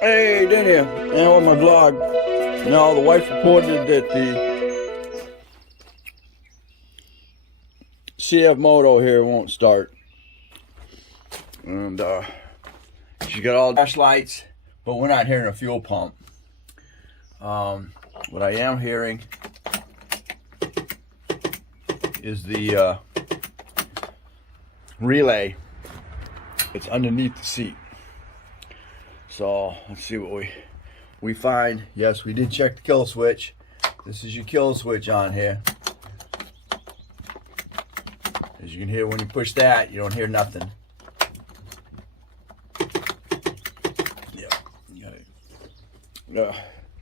Hey, Denny, and on my vlog. Now, the wife reported that the CF Moto here won't start. And she got all dash lights, but we're not hearing a fuel pump. What I am hearing is the relay. It's underneath the seat. So let's see what we find. Yes, we did check the kill switch. This is your kill switch on here. As you can hear, when you push that, you don't hear nothing. Yeah, you got it.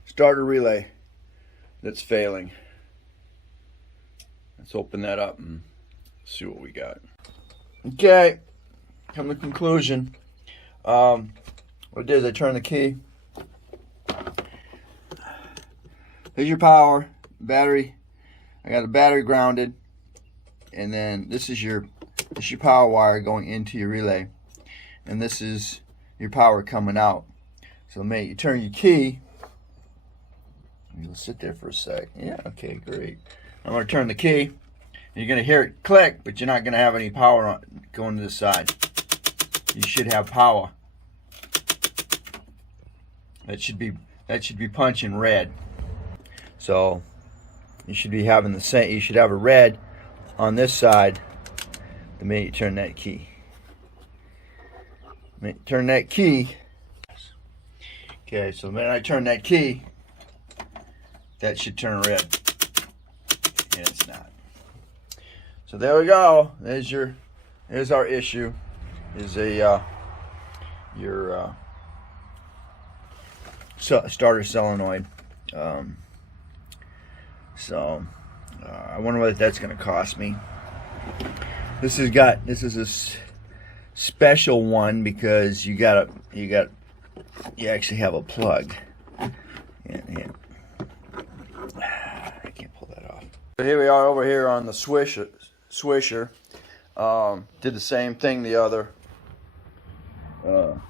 Starter relay that's failing. Let's open that up and see what we got. Okay, come to conclusion. What I did is I turned the key. Here's your power, battery. I got a battery grounded, and then this is your power wire going into your relay, and this is your power coming out. So mate, you turn your key. You'll sit there for a sec. Yeah, okay, great. I'm gonna turn the key. You're gonna hear it click, but you're not gonna have any power on going to the side. You should have power. That should be punching red. So you should be having the same. You should have a red on this side the minute you turn that key. The minute you turn that key. Okay, so the minute I turn that key, that should turn red, and it's not. So there we go. There's our issue. Is your starter solenoid. I wonder what that's going to cost me. This is a special one because you actually have a plug. Yeah. I can't pull that off. So here we are over here on the swisher. Did the same thing the other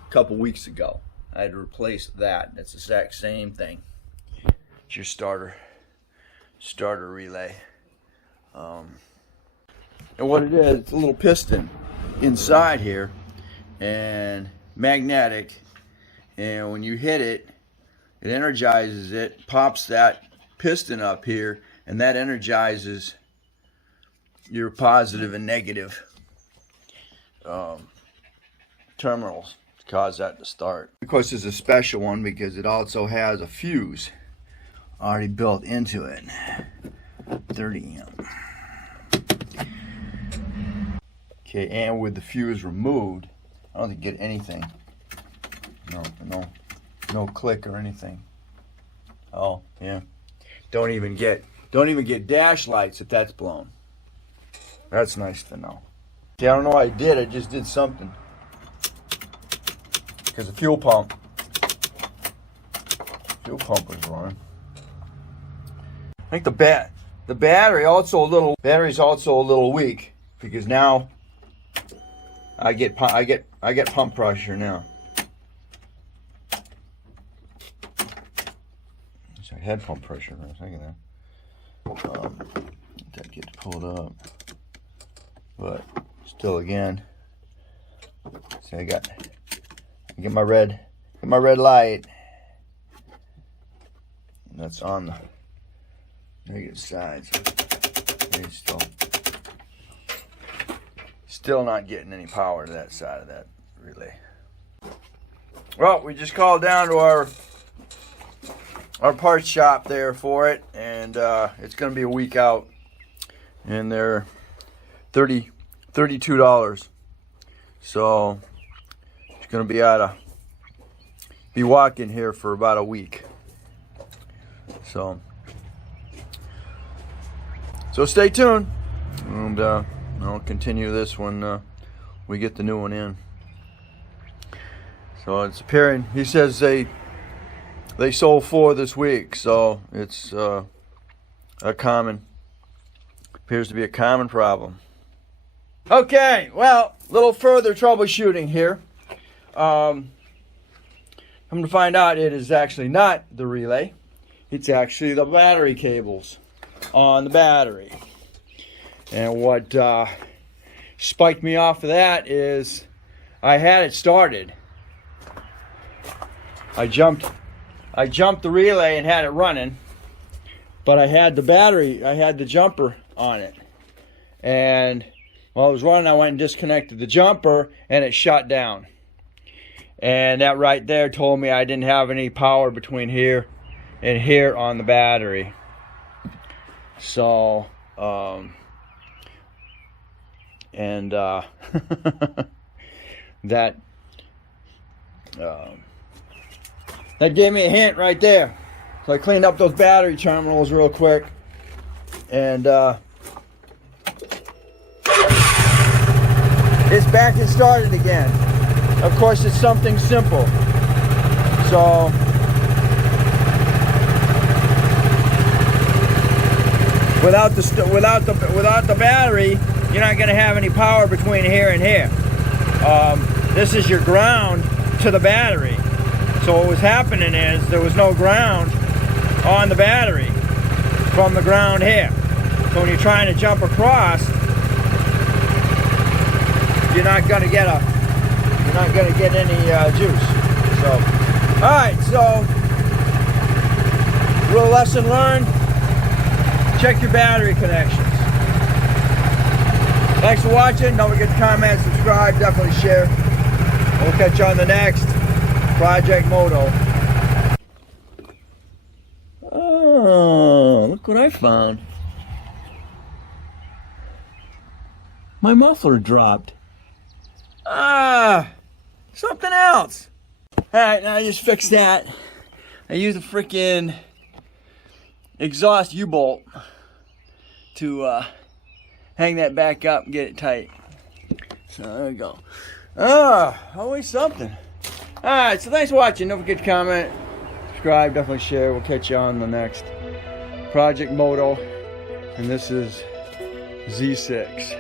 couple weeks ago. I had to replace that. That's the exact same thing. It's your starter relay. And what it is, it's a little piston inside here and magnetic, and when you hit it, it energizes it, pops that piston up here, and that energizes your positive and negative terminals to cause that to start. Of course, it's a special one because it also has a fuse already built into it. 30 amp. Okay, and with the fuse removed, I don't think you get anything. No click or anything. Oh yeah, don't even get dash lights if that's blown. That's nice to know. See, I don't know what I did. I just did something. Because the fuel pump was wrong. I think the battery's also a little weak because now I get pump pressure now. So I had pump pressure for a second there. That gets pulled up, but still again. See, I get my red light, and that's on the negative side. So it's still not getting any power to that side of that relay. Well, we just called down to our parts shop there for it, and it's going to be a week out, and they're $32. So it's going to be walking here for about a week. So stay tuned, and I'll continue this when we get the new one in. So it's appearing, he says they sold 4 this week, so it's appears to be a common problem. Okay, well, a little further troubleshooting here. I'm to find out it is actually not the relay. It's actually the battery cables on the battery. And what spiked me off of that is I had it started. I jumped the relay and had it running, but I had the battery, I had the jumper on it. And while I was running, I went and disconnected the jumper and it shut down. And that right there told me I didn't have any power between here and here on the battery. So, that gave me a hint right there. So I cleaned up those battery terminals real quick, and it's back and started again. Of course, it's something simple. So without the battery, you're not going to have any power between here and here. This is your ground to the battery. So what was happening is there was no ground on the battery from the ground here. So when you're trying to jump across, you're not going to get any juice. So, all right. So, real lesson learned. Check your battery connections. Thanks for watching. Don't forget to comment, subscribe, definitely share. We'll catch you on the next Project Moto. Oh, look what I found. My muffler dropped. Something else. Alright, now I just fixed that. I used a freaking exhaust U-bolt to hang that back up and get it tight. So there we go. Always something. Alright, so thanks for watching. Don't forget to comment, subscribe, definitely share. We'll catch you on the next Project Moto. And this is Z6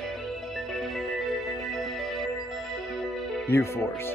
U Force.